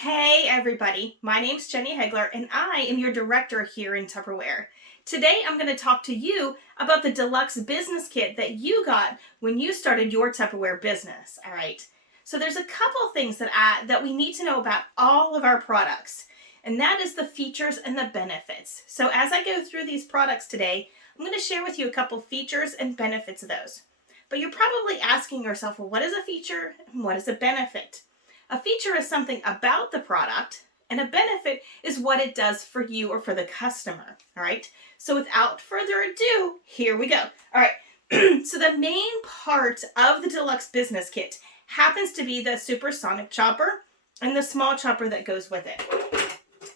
Hey everybody, my name's Jenny Hegler and I am your director here in Tupperware. Today I'm going to talk to you about the Deluxe business kit that you got when you started your Tupperware business. All right, so there's a couple things that we need to know about all of our products, and that is the features and the benefits. So as I go through these products today, I'm going to share with you a couple features and benefits of those. But you're probably asking yourself, well, what is a feature and what is a benefit? A feature is something about the product, and a benefit is what it does for you or for the customer. All right, so without further ado, here we go. All right, so the main part of the Deluxe business kit happens to be the Supersonic Chopper and the small chopper that goes with it,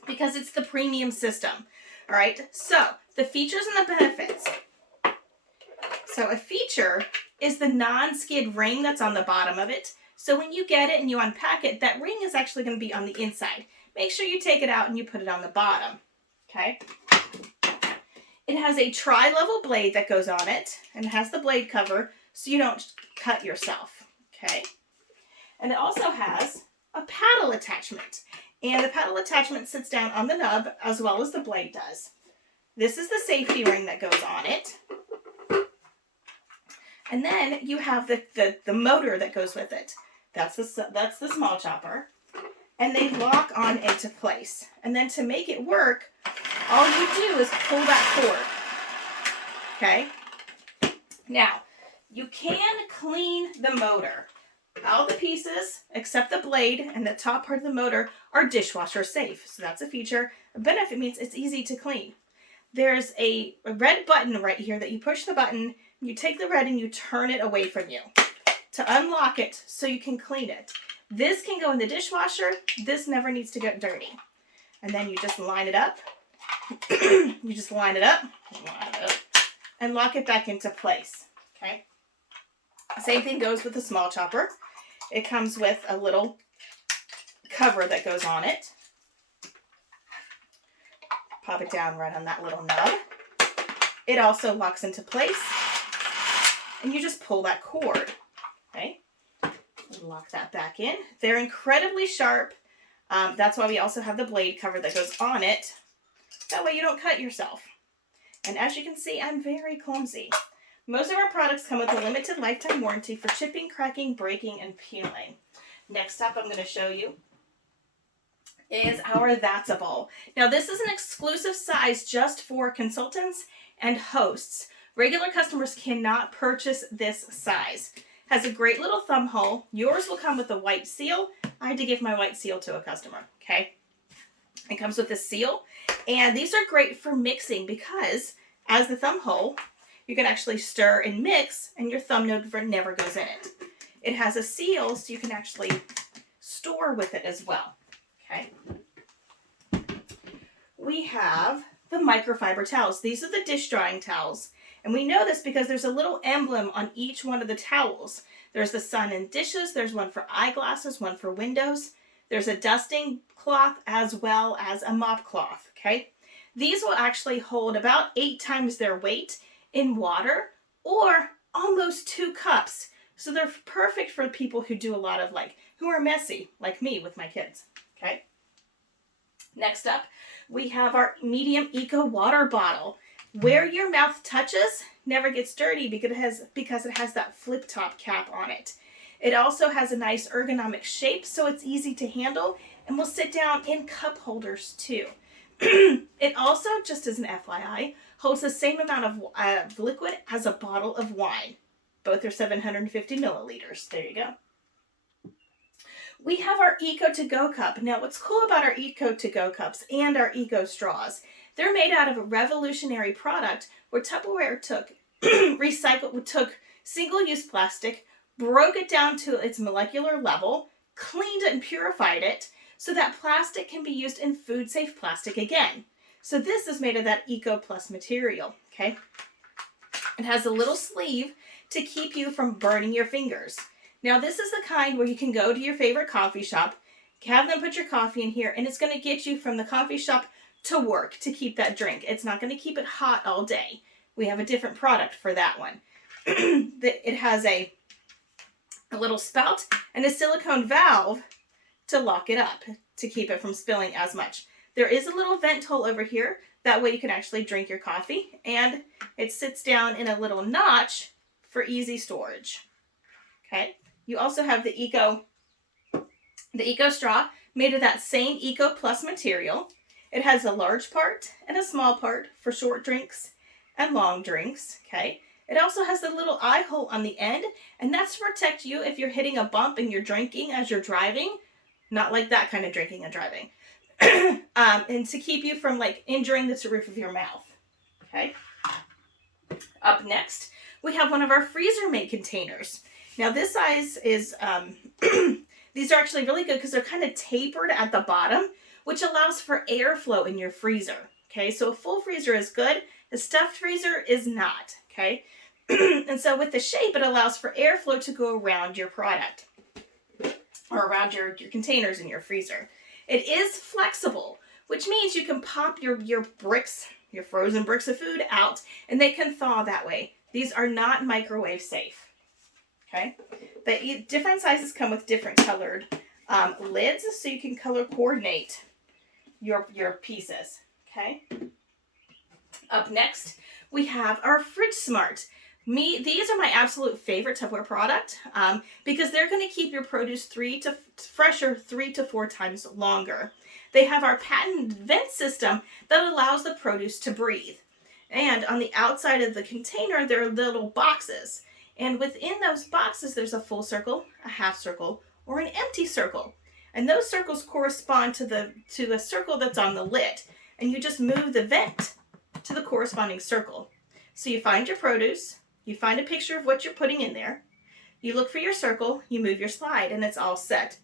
because it's the premium system. All right, so the features and the benefits. So a feature is the non-skid ring that's on the bottom of it. So when you get it and you unpack it, that ring is actually going to be on the inside. Make sure you take it out and you put it on the bottom. Okay. It has a tri-level blade that goes on it, and it has the blade cover so you don't cut yourself. Okay. And it also has a paddle attachment, and the paddle attachment sits down on the nub as well as the blade does. This is the safety ring that goes on it. And then you have the motor that goes with it. That's the small chopper. And they lock on into place. And then to make it work, all you do is pull that cord. Okay? Now, you can clean the motor. All the pieces, except the blade and the top part of the motor, are dishwasher safe. So that's a feature. A benefit means it's easy to clean. There's a red button right here that you push the button, you take the red and you turn it away from you to unlock it so you can clean it. This can go in the dishwasher. This never needs to get dirty. And then you just line it up. You just line it up, and lock it back into place. Okay. Same thing goes with the small chopper. It comes with a little cover that goes on it. Pop it down right on that little nub. It also locks into place. And you just pull that cord. Okay, lock that back in. They're incredibly sharp. That's why we also have the blade cover that goes on it. That way you don't cut yourself. And as you can see, I'm very clumsy. Most of our products come with a limited lifetime warranty for chipping, cracking, breaking, and peeling. Next up, I'm going to show you is our That's a Bowl. Now, this is an exclusive size just for consultants and hosts. Regular customers cannot purchase this size. Has a great little thumb hole. Yours will come with a white seal. I had to give my white seal to a customer, okay? It comes with a seal, and these are great for mixing because as the thumb hole, you can actually stir and mix, and your thumb never goes in it. It has a seal, so you can actually store with it as well, okay? We have the microfiber towels. These are the dish drying towels. And we know this because there's a little emblem on each one of the towels. There's the sun and dishes, there's one for eyeglasses, one for windows. There's a dusting cloth as well as a mop cloth, okay? These will actually hold about 8 times their weight in water or almost 2 cups. So they're perfect for people who do a lot of who are messy, like me with my kids, okay? Next up, we have our medium eco water bottle. Where your mouth touches never gets dirty because it has that flip top cap on it. It also has a nice ergonomic shape, so it's easy to handle and will sit down in cup holders too. It also, just as an FYI, holds the same amount of liquid as a bottle of wine. Both are 750 milliliters. There you go. We have our Eco To Go cup. Now, what's cool about our Eco To Go cups and our Eco straws, they're made out of a revolutionary product where Tupperware took single-use plastic, broke it down to its molecular level, cleaned it and purified it so that plastic can be used in food-safe plastic again. So this is made of that Eco Plus material, okay? It has a little sleeve to keep you from burning your fingers. Now, this is the kind where you can go to your favorite coffee shop, have them put your coffee in here, and it's going to get you from the coffee shop to work to keep that drink. It's not going to keep it hot all day. We have a different product for that one. It has a little spout and a silicone valve to lock it up to keep it from spilling as much. There is a little vent hole over here. That way you can actually drink your coffee, and it sits down in a little notch for easy storage. Okay. You also have the Eco straw made of that same Eco Plus material. It has a large part and a small part for short drinks and long drinks. Okay. It also has the little eye hole on the end, and that's to protect you if you're hitting a bump and you're drinking as you're driving. Not like that kind of drinking and driving. And to keep you from like injuring the roof of your mouth. Okay. Up next, we have one of our freezer made containers. Now this size is, these are actually really good because they're kind of tapered at the bottom, which allows for airflow in your freezer. Okay. So a full freezer is good. A stuffed freezer is not. Okay. And so with the shape, it allows for airflow to go around your product or around your containers in your freezer. It is flexible, which means you can pop your bricks, your frozen bricks of food out, and they can thaw that way. These are not microwave safe. Okay. But different sizes come with different colored lids, so you can color coordinate your pieces. Okay. Up next, we have our Fridge Smart. These are my absolute favorite Tupperware product because they're going to keep your produce fresher 3 to 4 times longer. They have our patented vent system that allows the produce to breathe. And on the outside of the container, there are little boxes. And within those boxes, there's a full circle, a half circle, or an empty circle. And those circles correspond to the circle that's on the lid. And you just move the vent to the corresponding circle. So you find your produce. You find a picture of what you're putting in there. You look for your circle, you move your slide, and it's all set.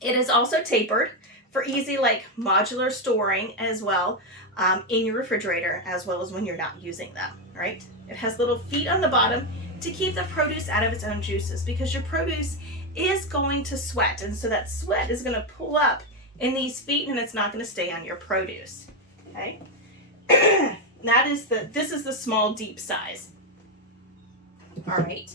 It is also tapered for easy like modular storing as well in your refrigerator, as well as when you're not using them, right? It has little feet on the bottom to keep the produce out of its own juices because your produce is going to sweat, and so that sweat is going to pull up in these feet and it's not going to stay on your produce, okay? This is the small deep size. All right.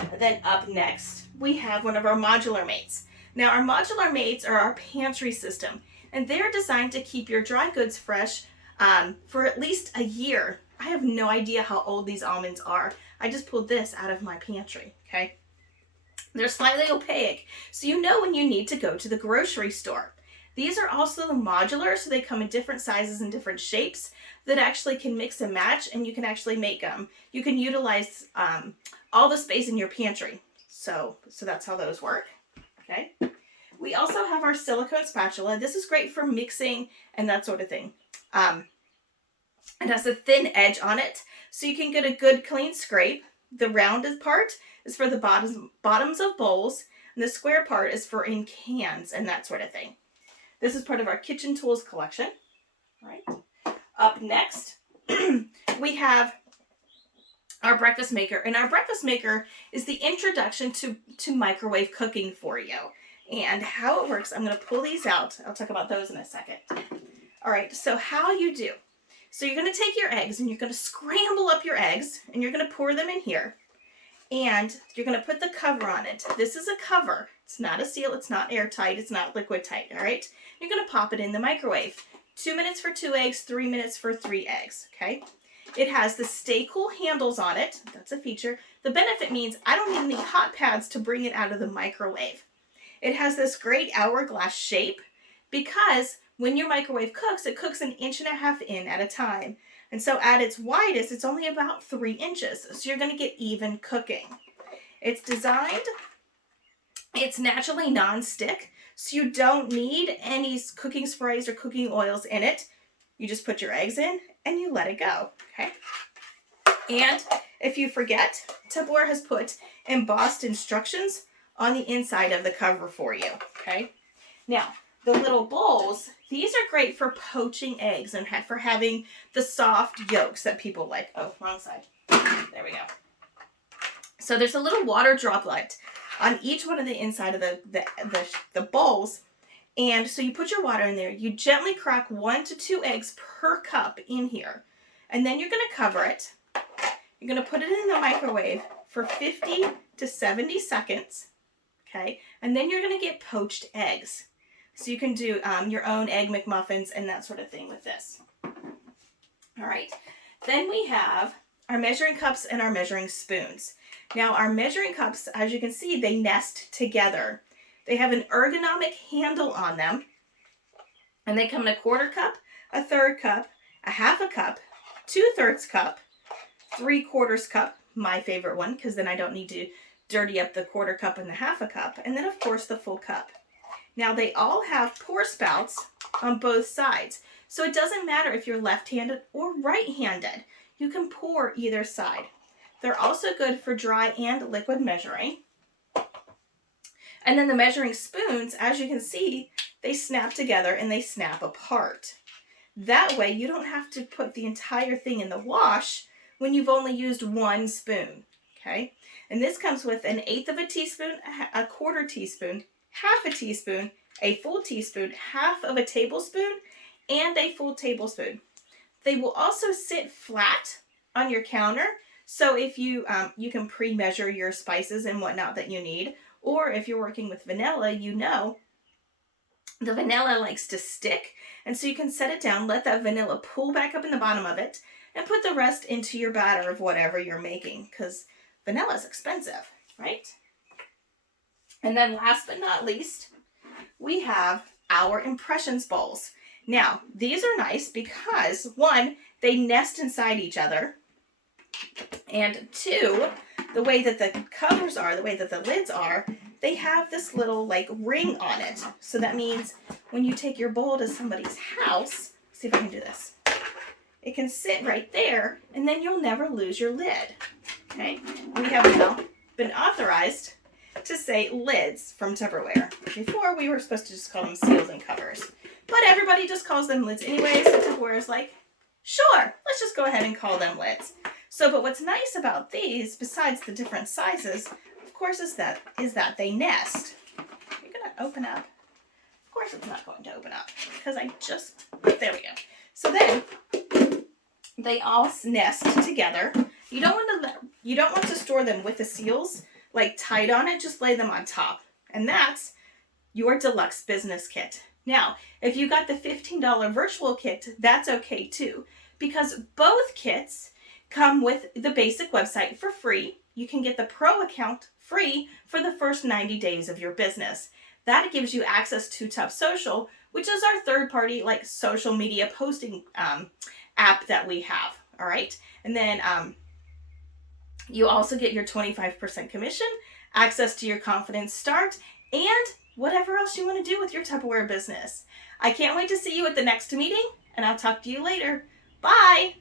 And then up next, we have one of our Modular Maids. Now, our Modular Maids are our pantry system, and they're designed to keep your dry goods fresh for at least a year. I have no idea how old these almonds are. I just pulled this out of my pantry, okay? They're slightly opaque, so you know when you need to go to the grocery store. These are also modular, so they come in different sizes and different shapes that actually can mix and match, and you can actually make them. You can utilize all the space in your pantry. So that's how those work, okay? We also have our silicone spatula. This is great for mixing and that sort of thing. It has a thin edge on it, so you can get a good clean scrape. The rounded part is for the bottoms of bowls, and the square part is for in cans and that sort of thing. This is part of our kitchen tools collection. All right. Up next, we have our breakfast maker. And our breakfast maker is the introduction to microwave cooking for you. And how it works, I'm going to pull these out. I'll talk about those in a second. All right, so how you do. So you're going to take your eggs and you're going to scramble up your eggs and you're going to pour them in here. And you're going to put the cover on it. This is a cover. It's not a seal. It's not airtight. It's not liquid tight. All right. You're going to pop it in the microwave. 2 minutes for 2 eggs, 3 minutes for 3 eggs. Okay. It has the Stay Cool handles on it. That's a feature. The benefit means I don't need any hot pads to bring it out of the microwave. It has this great hourglass shape because when your microwave cooks, it cooks 1.5 inches in at a time. And so at its widest, it's only about 3 inches. So you're going to get even cooking. It's designed, it's naturally non-stick, so you don't need any cooking sprays or cooking oils in it. You just put your eggs in and you let it go, okay? And if you forget, Tupperware has put embossed instructions on the inside of the cover for you, okay? Now, the little bowls, these are great for poaching eggs and for having the soft yolks that people like. Oh, wrong side. There we go. So there's a little water droplet on each one of the inside of the bowls. And so you put your water in there. You gently crack 1 to 2 eggs per cup in here. And then you're going to cover it. You're going to put it in the microwave for 50 to 70 seconds. okay? And then you're going to get poached eggs. So you can do your own egg McMuffins and that sort of thing with this. All right. Then we have our measuring cups and our measuring spoons. Now our measuring cups, as you can see, they nest together. They have an ergonomic handle on them, and they come in a 1/4 cup, a 1/3 cup, a 1/2 cup, 2/3 cup, 3/4 cup, my favorite one, because then I don't need to dirty up the 1/4 cup and the 1/2 cup, and then of course the full cup. Now they all have pour spouts on both sides, so it doesn't matter if you're left-handed or right-handed. You can pour either side. They're also good for dry and liquid measuring. And then the measuring spoons, as you can see, they snap together and they snap apart. That way you don't have to put the entire thing in the wash when you've only used one spoon, okay? And this comes with 1/8 teaspoon, a 1/4 teaspoon, 1/2 teaspoon, a full teaspoon, 1/2 tablespoon, and a full tablespoon. They will also sit flat on your counter, so if you can pre-measure your spices and whatnot that you need, or if you're working with vanilla, you know the vanilla likes to stick, and so you can set it down, let that vanilla pull back up in the bottom of it, and put the rest into your batter of whatever you're making, because vanilla is expensive, right? And then last but not least, we have our impressions bowls. Now, these are nice because, one, they nest inside each other, and two, the way that the covers are, the way that the lids are, they have this little like ring on it. So that means when you take your bowl to somebody's house, see if I can do this, it can sit right there, and then you'll never lose your lid, okay? We have now been authorized to say lids from Tupperware. Before, we were supposed to just call them seals and covers. But everybody just calls them lids anyway, so Tupperware is like, sure, let's just go ahead and call them lids. So, but what's nice about these, besides the different sizes, of course, is that they nest. You're going to open up. Of course it's not going to open up, because there we go. So then, they all nest together. You don't want to store them with the seals like tight on it, just lay them on top. And that's your deluxe business kit. Now, if you got the $15 virtual kit, that's okay too, because both kits come with the basic website for free. You can get the pro account free for the first 90 days of your business. That gives you access to Tup Social, which is our third-party like social media posting app that we have. All right, and then you also get your 25% commission, access to your Confidence Start, and whatever else you want to do with your Tupperware business. I can't wait to see you at the next meeting, and I'll talk to you later. Bye!